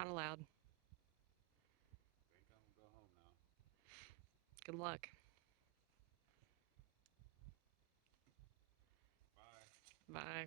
not allowed. Think I'm gonna go home now. Good luck. Bye. Bye.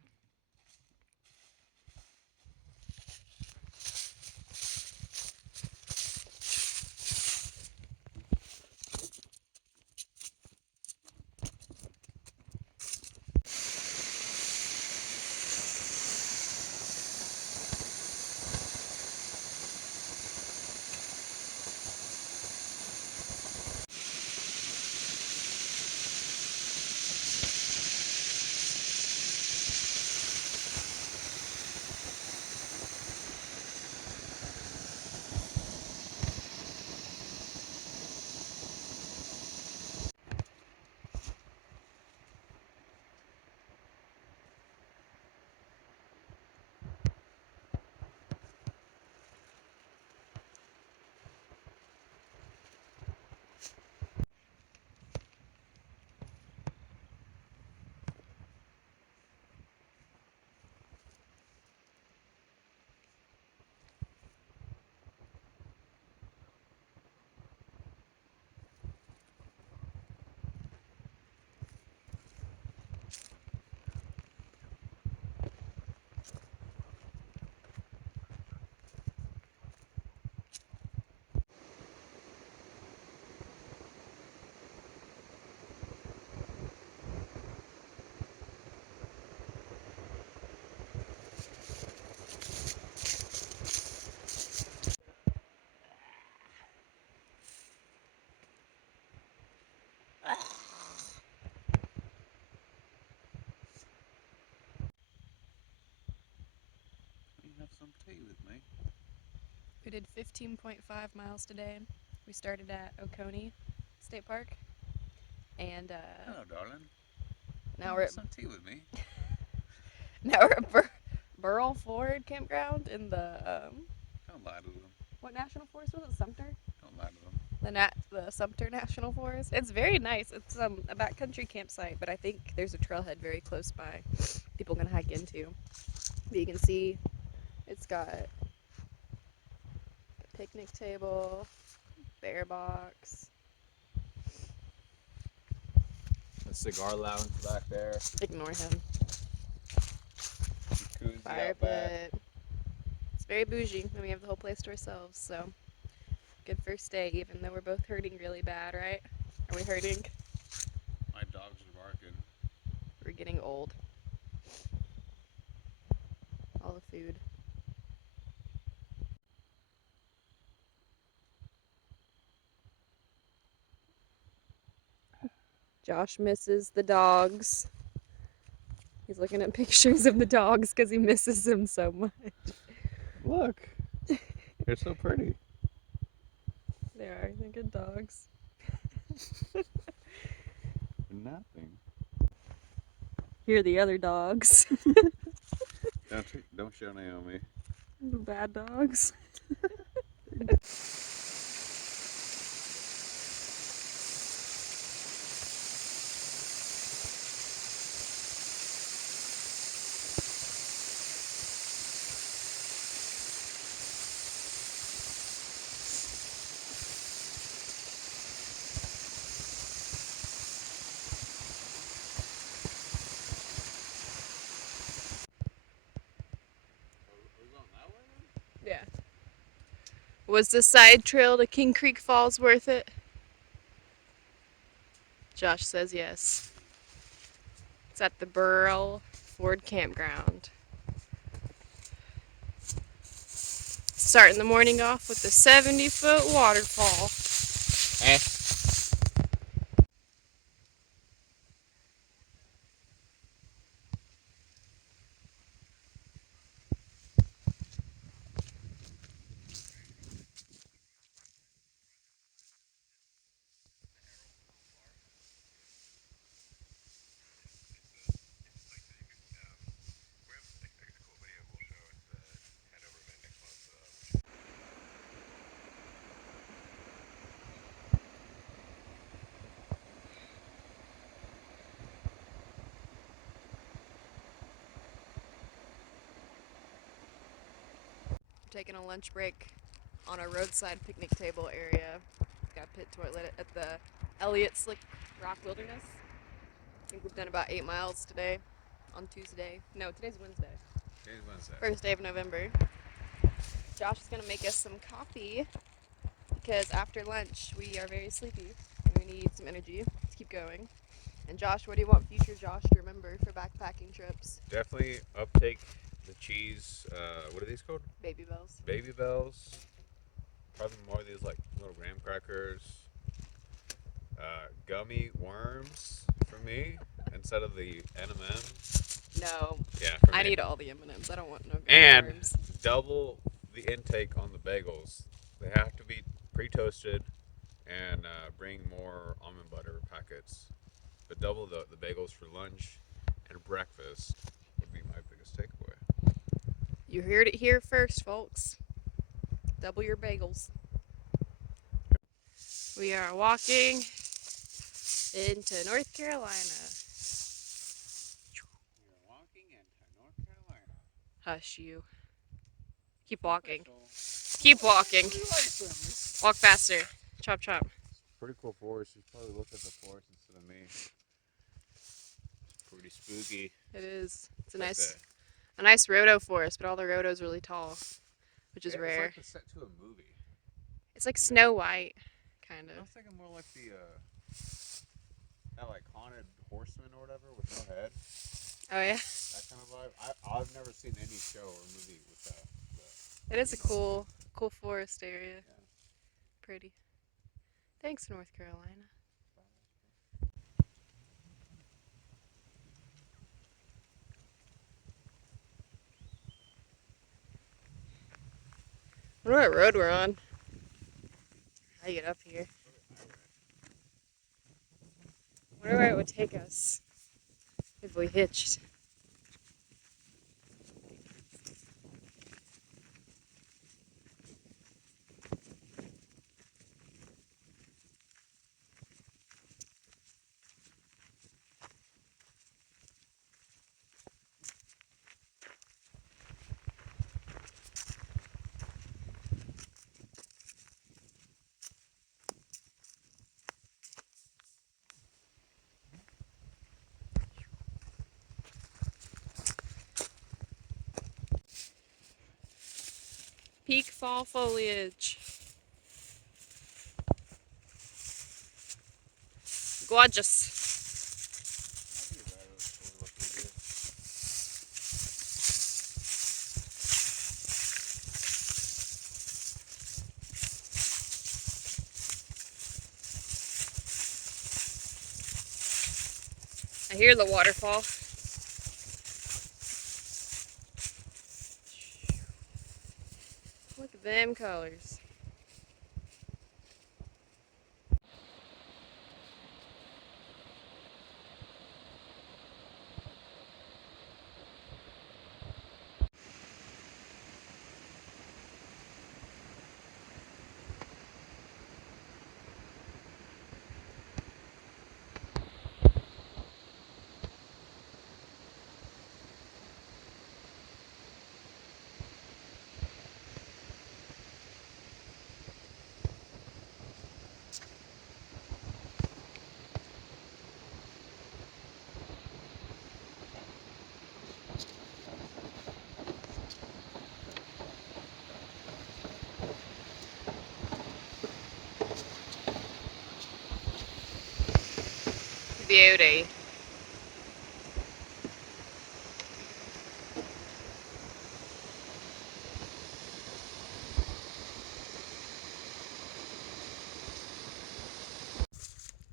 You have some tea with me. We did 15.5 miles today. We started at Oconee State Park, and Hello, darling. now You we're have at some tea with me. now we're at Burl Ford Campground in the Don't lie to them. what national forest was it? Sumter. Don't lie to them. The Sumter National Forest. It's very nice. It's a backcountry campsite, but I think there's a trailhead very close by. People can hike into. But you can see it's got a picnic table, bear box. A cigar lounge back there. Ignore him. Jacuzzi Fire out back. pit. It's very bougie, and we have the whole place to ourselves. So good first day, even though we're both hurting really bad, right? Are we hurting? My dogs are barking. We're getting old. All the food. Josh misses the dogs. He's looking at pictures of the dogs because he misses them so much. Look, they're so pretty. They are. They're good dogs. Nothing. Here are the other dogs. Don't show Naomi. The bad dogs. Are we going that way then? Yeah. Was the side trail to King Creek Falls worth it? Josh says yes. It's at the Burl Ford Campground. Starting the morning off with the 70-foot waterfall. Eh. taking a lunch break on a roadside picnic table area. Got a pit toilet at the Elliott Slick Rock Wilderness. I think we've done about 8 miles today on Tuesday. No, today's Wednesday. Today's Wednesday. First day of November. Josh is gonna make us some coffee because after lunch we are very sleepy and we need some energy to keep going. And Josh, what do you want future Josh to remember for backpacking trips? Definitely uptake the cheese. What are these called? Baby bells. Baby bells. Probably more of these like little graham crackers. Gummy worms for me instead of the M&Ms. No, Yeah, for me. I need all the M&Ms. I don't want no And worms. double the intake on the bagels. They have to be pre-toasted and bring more almond butter packets. But double the bagels for lunch and breakfast would be my biggest takeaway. You heard it here first, folks. Double your bagels. We are walking into North Carolina. We are walking into North Carolina. Hush you. Keep walking. Keep walking. Walk faster. Chop chop. Pretty cool forest. You should probably look at the forest instead of me. It's pretty spooky. It is. It's a Like nice rhodo forest, but all the rhodo's really tall, which is rare. It's like the set to a movie. It's like Snow White, kind I of. was thinking more like that like haunted horseman or whatever with no head. Oh yeah. That kind of vibe. I've never seen any show or movie with that. It is a cool forest area. Yeah. Pretty. Thanks, North Carolina. I wonder what road we're on. How you get up here? I wonder where it would take us if we hitched. Peak fall foliage. Gorgeous. I hear the waterfall. Look at them colors. Beauty.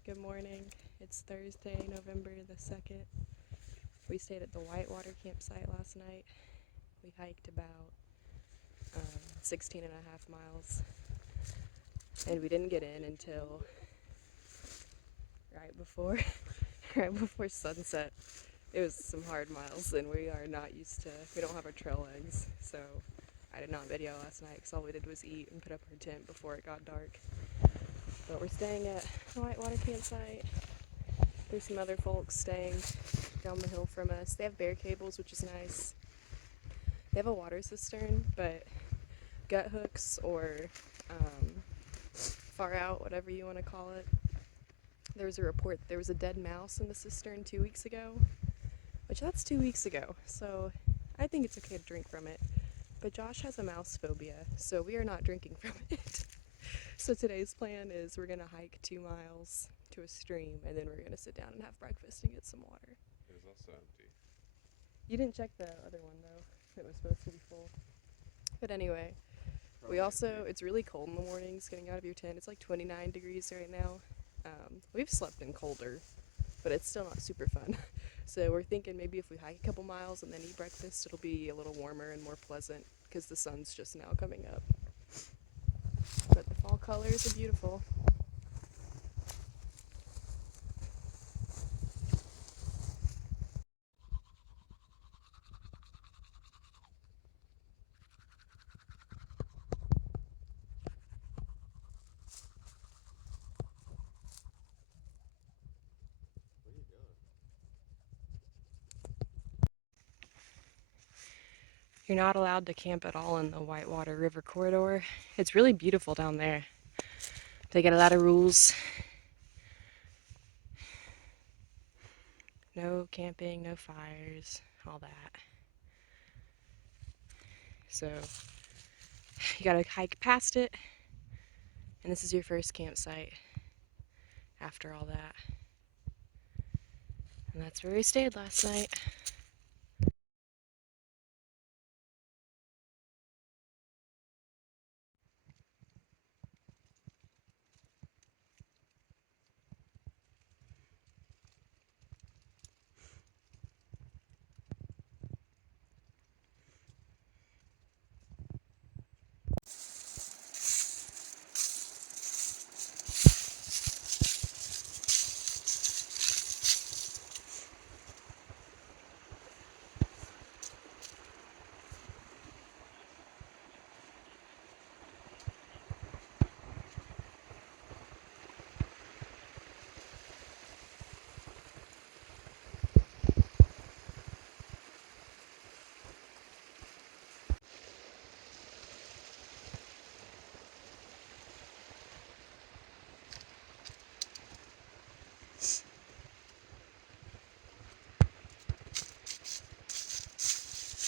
Good morning. It's Thursday, November the 2nd. We stayed at the Whitewater campsite last night. We hiked about 16 and a half miles. And we didn't get in until right before sunset. It was some hard miles and we don't have our trail legs. So I did not video last night because all we did was eat and put up our tent before it got dark. But we're staying at the Whitewater campsite. There's some other folks staying down the hill from us. They have bear cables, which is nice. They have a water cistern, but gut hooks or far out, whatever you want to call it. There was a report there was a dead mouse in the cistern 2 weeks ago, which that's 2 weeks ago, so I think it's okay to drink from it. But Josh has a mouse phobia, so we are not drinking from it. So today's plan is we're gonna hike 2 miles to a stream, and then we're gonna sit down and have breakfast and get some water. It is also empty. You didn't check the other one though. It was supposed to be full. But anyway, we Probably also, empty. it's really cold in the mornings getting out of your tent. It's like 29 degrees right now. We've slept in colder, but it's still not super fun. So we're thinking maybe if we hike a couple miles and then eat breakfast, it'll be a little warmer and more pleasant because the sun's just now coming up. But the fall colors are beautiful. Where are you going? You're not allowed to camp at all in the Whitewater River corridor. It's really beautiful down there. They get a lot of rules. No camping, no fires, all that. So you gotta hike past it, and this is your first campsite after all that. And that's where we stayed last night.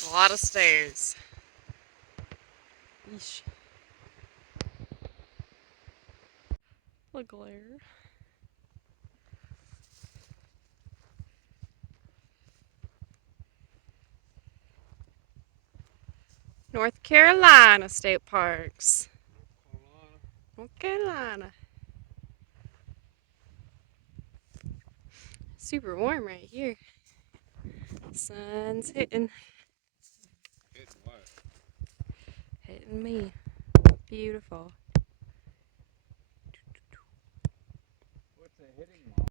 A lot of stairs. Yeesh. The glare. North Carolina State Parks. North Carolina. Super warm right here. Sun's hitting Hitting what? me. Beautiful. What's a hitting mom?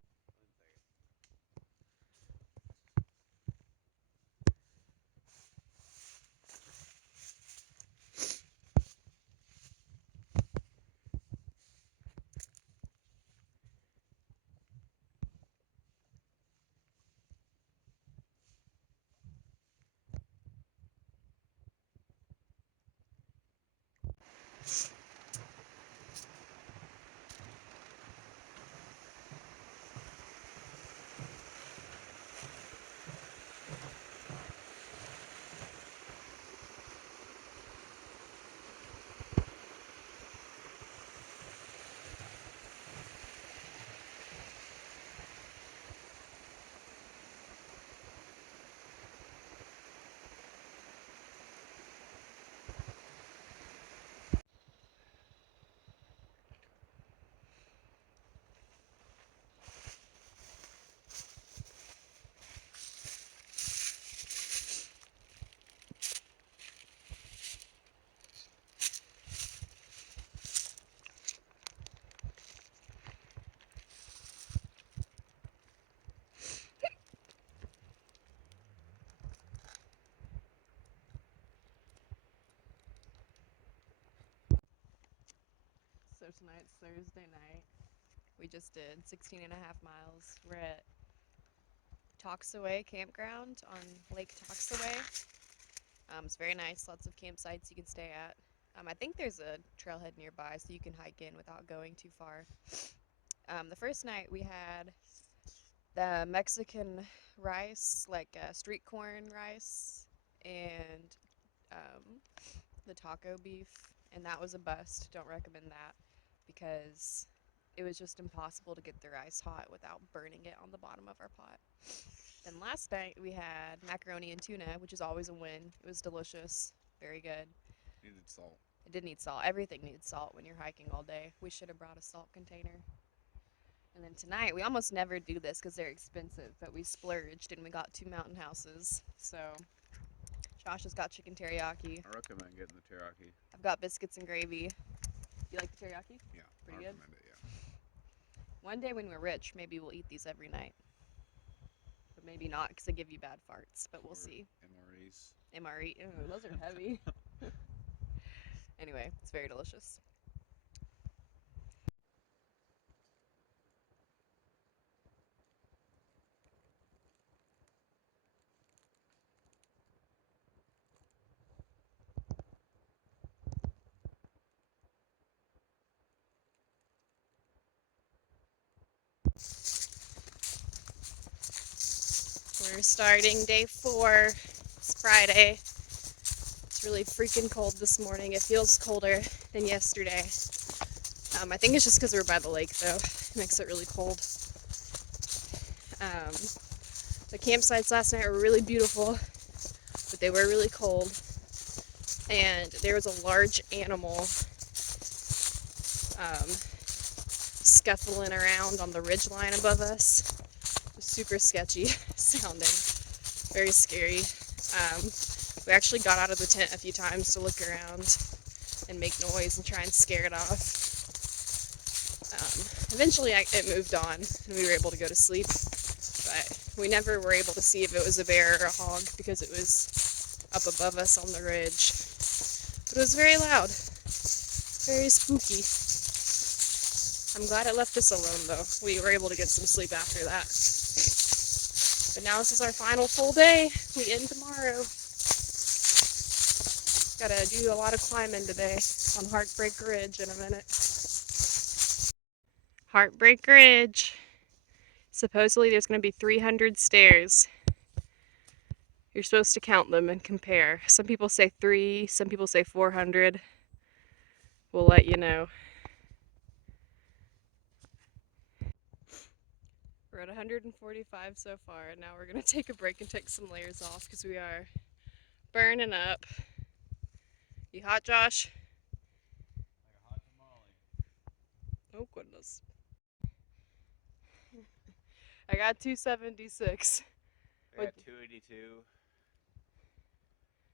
So tonight's Thursday night. We just did 16 and a half miles. We're at Toxaway Campground on Lake Toxaway. It's very nice, lots of campsites you can stay at. I think there's a trailhead nearby, so you can hike in without going too far. The first night we had the Mexican rice, like street corn rice, and um, the taco beef, and that was a bust. Don't recommend that because it was just impossible to get the rice hot without burning it on the bottom of our pot. Then last night we had macaroni and tuna, which is always a win. It was delicious, very good. Needed salt. It did need salt. Everything needs salt when you're hiking all day. We should have brought a salt container. And then tonight, we almost never do this because they're expensive, but we splurged and we got 2 mountain houses. So Josh has got chicken teriyaki. I recommend getting the teriyaki. I've got biscuits and gravy. You like the teriyaki? Yeah, Pretty I good. recommend it. Yeah. One day when we're rich, maybe we'll eat these every night. But maybe not because they give you bad farts, but we'll see. MREs. MRE. Ew, those are heavy. Anyway, it's very delicious. We're starting day 4. It's Friday. It's really freaking cold this morning. It feels colder than yesterday. I think it's just because we're by the lake, though. It makes it really cold. The campsites last night were really beautiful, but they were really cold. And there was a large animal scuffling around on the ridge line above us. It was super sketchy sounding, very scary. We actually got out of the tent a few times to look around and make noise and try and scare it off. Eventually it moved on and we were able to go to sleep, but we never were able to see if it was a bear or a hog because it was up above us on the ridge. But it was very loud, very spooky. I'm glad it left us alone though. We were able to get some sleep after that. But now this is our final full day. We end tomorrow. Gotta do a lot of climbing today on Heartbreak Ridge in a minute. Heartbreak Ridge. Supposedly there's going to be 300 stairs. You're supposed to count them and compare. Some people say 3, some people say 400. We'll let you know. We're at 145 so far, and now we're going to take a break and take some layers off because we are burning up. You hot, Josh? Like a hot tamale. Oh, goodness. I got 276. I got 282.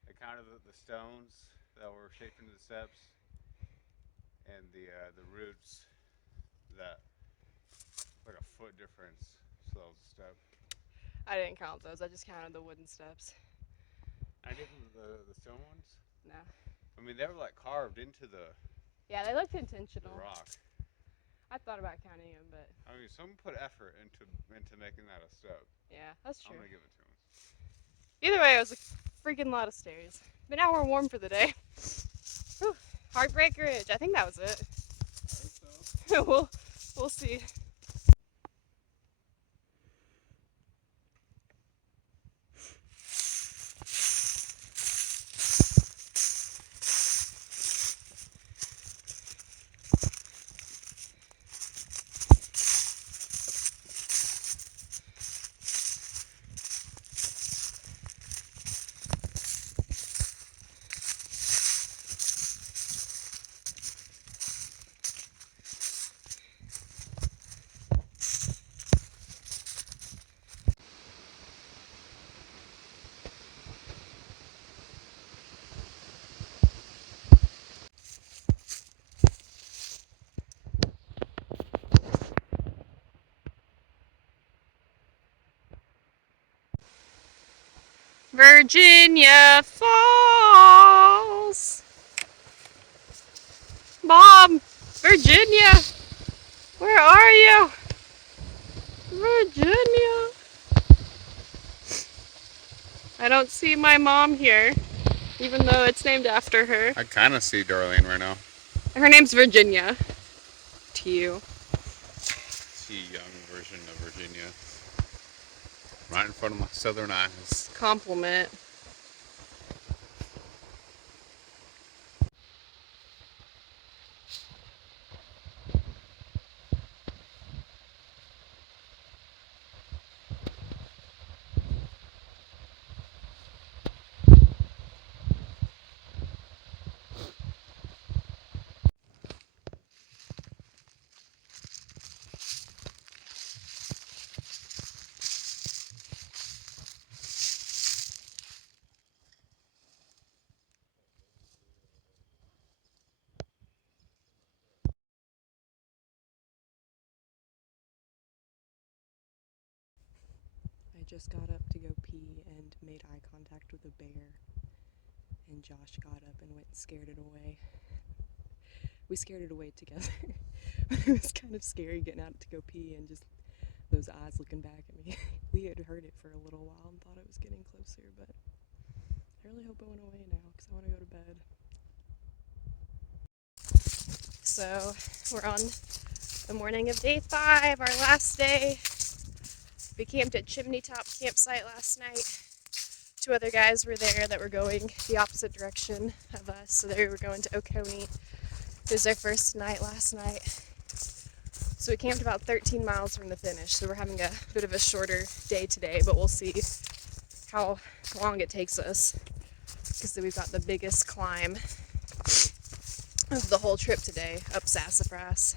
I counted the stones that were shaped into the steps and the roots that like a foot difference. So that was a step. I didn't count those. I just counted the wooden steps. I didn't the stone ones. No. I mean, they were like carved into the Yeah, they looked intentional. rock. I thought about counting them, but I mean, someone put effort into making that a step. yeah, that's true. I'm gonna give it to them. Either way, it was a freaking lot of stairs. But now we're warm for the day. Whew. Heartbreak Ridge. I think that was it. I think so. We'll see. Virginia Falls. Mom, Virginia, where are you? Virginia. I don't see my mom here. even though it's named after her. I kind of see Darlene right now. Her name's Virginia. To you. It's a young version of Virginia. Right in front of my southern eyes. Compliment. I just got up to go pee and made eye contact with a bear, and Josh got up and went and scared it away. We scared it away together. It was kind of scary getting out to go pee and just those eyes looking back at me. We had heard it for a little while and thought it was getting closer, but I really hope it went away now because I want to go to bed. So we're on the morning of day 5, our last day. We camped at Chimney Top campsite last night. 2 other guys were there that were going the opposite direction of us, so they were going to Oconee. It was their first night last night. So we camped about 13 miles from the finish, so we're having a bit of a shorter day today, but we'll see how long it takes us, because we've got the biggest climb of the whole trip today, up Sassafras.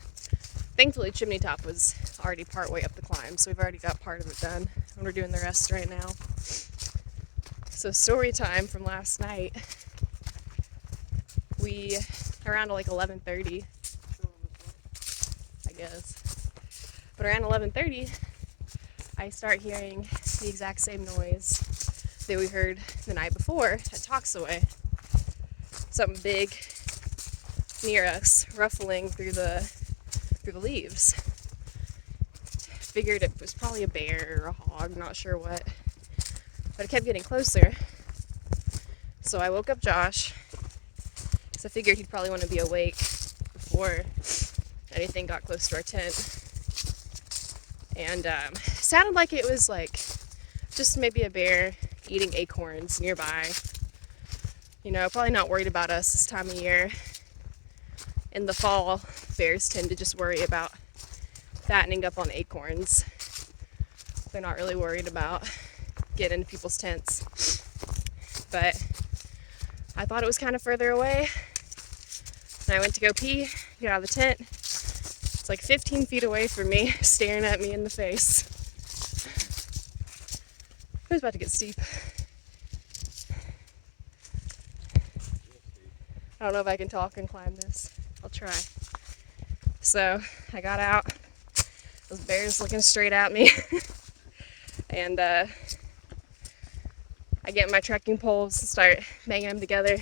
Thankfully, Chimney Top was already partway up the climb, so we've already got part of it done, and we're doing the rest right now. So story time from last night. We, around like 11:30, I guess, but around 11:30, I start hearing the exact same noise that we heard the night before at Toxaway. Something big near us, ruffling through the leaves. Figured it was probably a bear or a hog, not sure what, but it kept getting closer. So I woke up Josh, because I figured he'd probably want to be awake before anything got close to our tent. And sounded like it was like just maybe a bear eating acorns nearby. You know, probably not worried about us this time of year. In the fall, bears tend to just worry about fattening up on acorns. They're not really worried about getting into people's tents. But I thought it was kind of further away. And I went to go pee, get out of the tent. It's like 15 feet away from me, staring at me in the face. It was about to get steep. I don't know if I can talk and climb this. I'll try. So I got out. Those bears looking straight at me. And I get my trekking poles and start banging them together.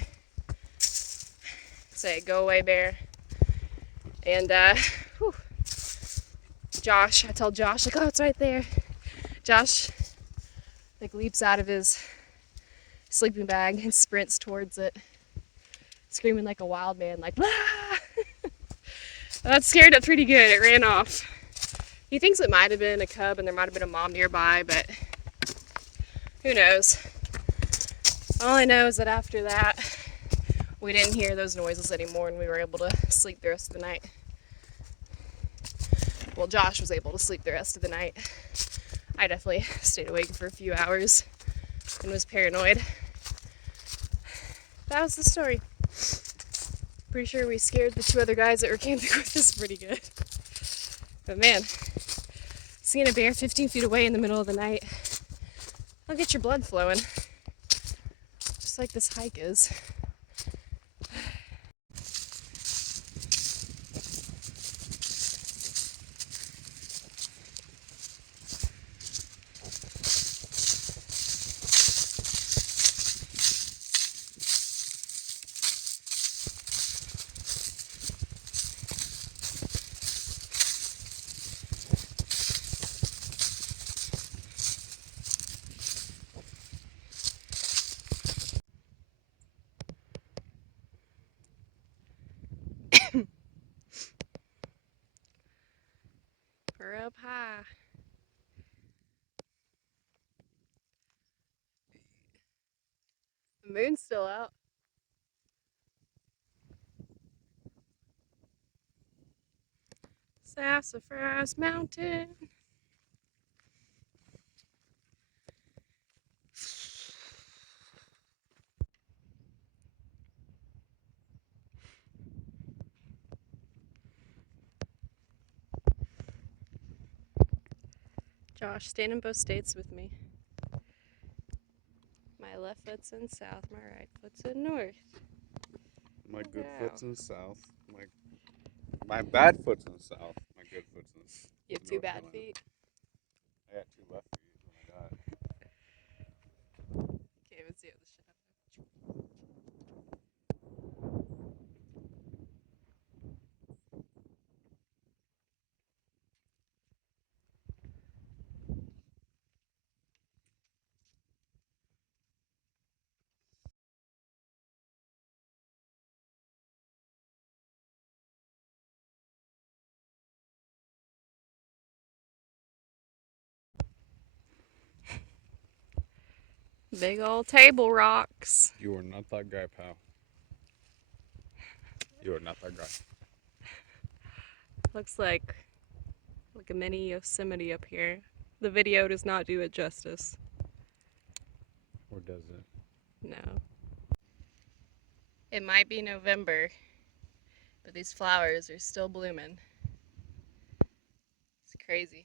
Say, go away, bear. And whew. Josh, I tell Josh, like, oh, it's right there. Josh, like, leaps out of his sleeping bag and sprints towards it, screaming like a wild man, like, blah! That scared it pretty good. It ran off. He thinks it might have been a cub and there might have been a mom nearby, but who knows? All I know is that after that, we didn't hear those noises anymore and we were able to sleep the rest of the night. Well, Josh was able to sleep the rest of the night. I definitely stayed awake for a few hours and was paranoid. That was the story. Pretty sure we scared the 2 other guys that were camping with us pretty good. But man, seeing a bear 15 feet away in the middle of the night, that'll get your blood flowing. Just like this hike is. moon's still out. Sassafras Mountain. Josh, stand in both states with me. My left foot's in south, my right foot's in north. My good Wow. foot's in south. My bad foot's in south. My good foot's in You have two North bad Carolina. feet? I got 2 left feet. Oh my god. Can't even see it with the shit up. Big old table rocks. You are not that guy, pal. You are not that guy. Looks like a mini Yosemite up here. The video does not do it justice. Or does it? No. It might be November, but these flowers are still blooming. It's crazy.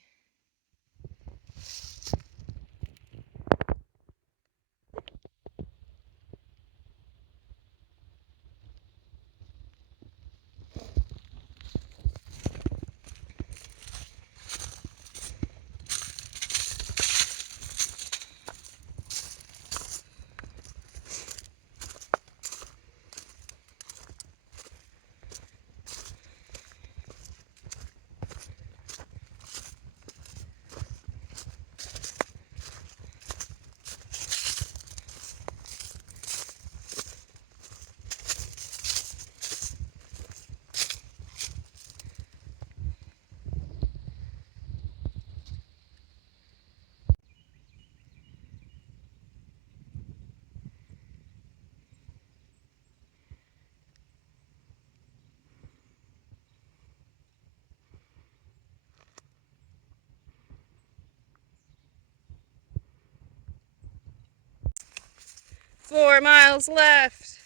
Four miles left.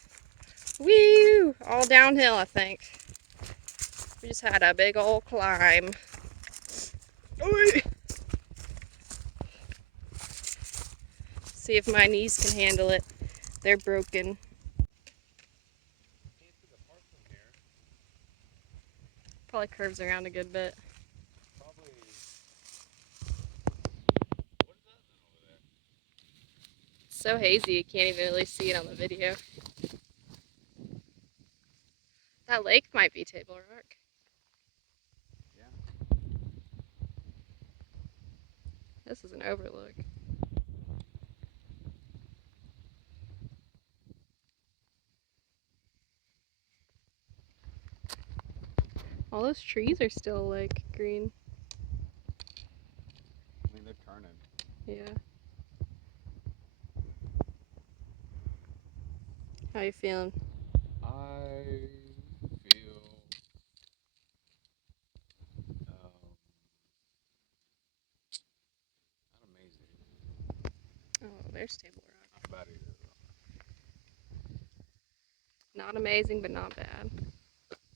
Woo! All downhill, I think. We just had a big old climb. See if my knees can handle it. They're broken. Probably curves around a good bit. It's so hazy you can't even really see it on the video. That lake might be Table Rock. Yeah. This is an overlook. All those trees are still like green. I mean, they're turning. Yeah. How you feeling? I feel not amazing. Oh, there's Table Rock. Not bad either. Not amazing, but not bad.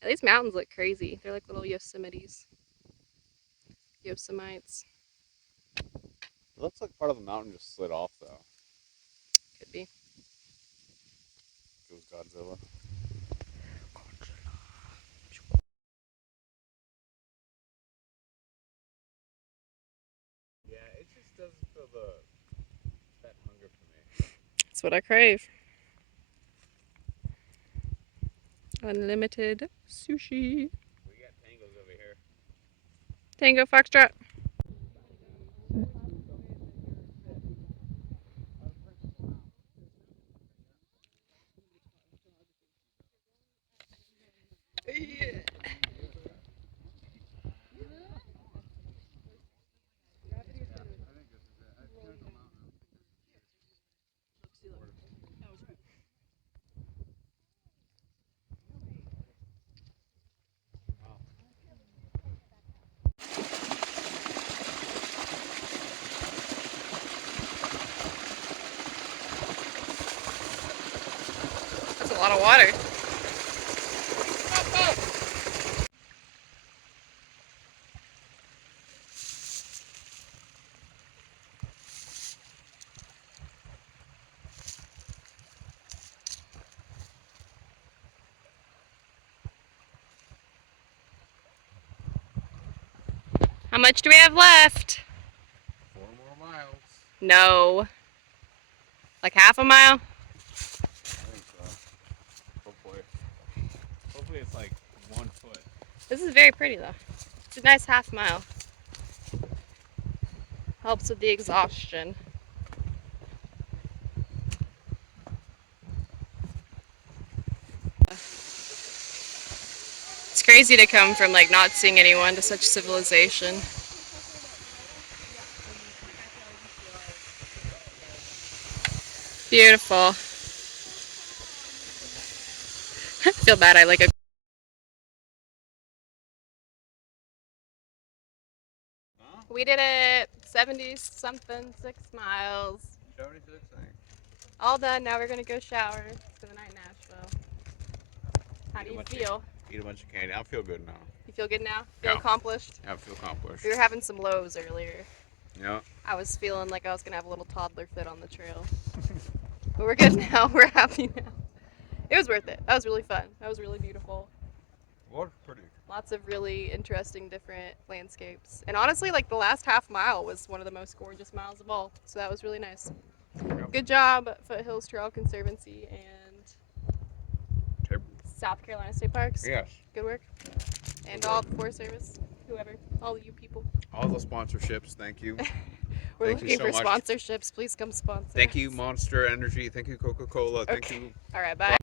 These mountains look crazy. They're like little Yosemites. Yosemites. It looks like part of the mountain just slid off though. Could be. It was Godzilla. Yeah, it just doesn't feel that hunger for me. That's what I crave. Unlimited sushi. We got tangos over here. Tango Foxtrot. lot of water. How much do we have left? 4 more miles. No. Like half a mile? I think so. Hopefully. Hopefully it's like 1 foot. This is very pretty though. It's a nice half mile. Helps with the exhaustion. It's crazy to come from like not seeing anyone to such civilization. Beautiful. I feel bad I like a Huh? We did it 70 something, 6 miles. 76, I think. All done. Now we're gonna go shower for the night in Nashville. How do you feel? Eat a bunch of candy. I feel good now. You feel good now? Feel Yeah. accomplished? I feel accomplished. We were having some lows earlier. Yeah. I was feeling like I was gonna have a little toddler fit on the trail. But we're good now. We're happy now. It was worth it. That was really fun. That was really beautiful. Well, pretty. Lots of really interesting different landscapes. And honestly, like the last half mile was one of the most gorgeous miles of all. So that was really nice. Yep. Good job, Foothills Trail Conservancy and Tip. South Carolina State Parks. Yes. Good work. And all the Forest Service, whoever, all you people. All the sponsorships, thank you. We're Thank you looking so for much. sponsorships. Please come sponsor. Thank you, Monster Energy. Thank you, Coca-Cola. Thank Okay. you. All right, bye.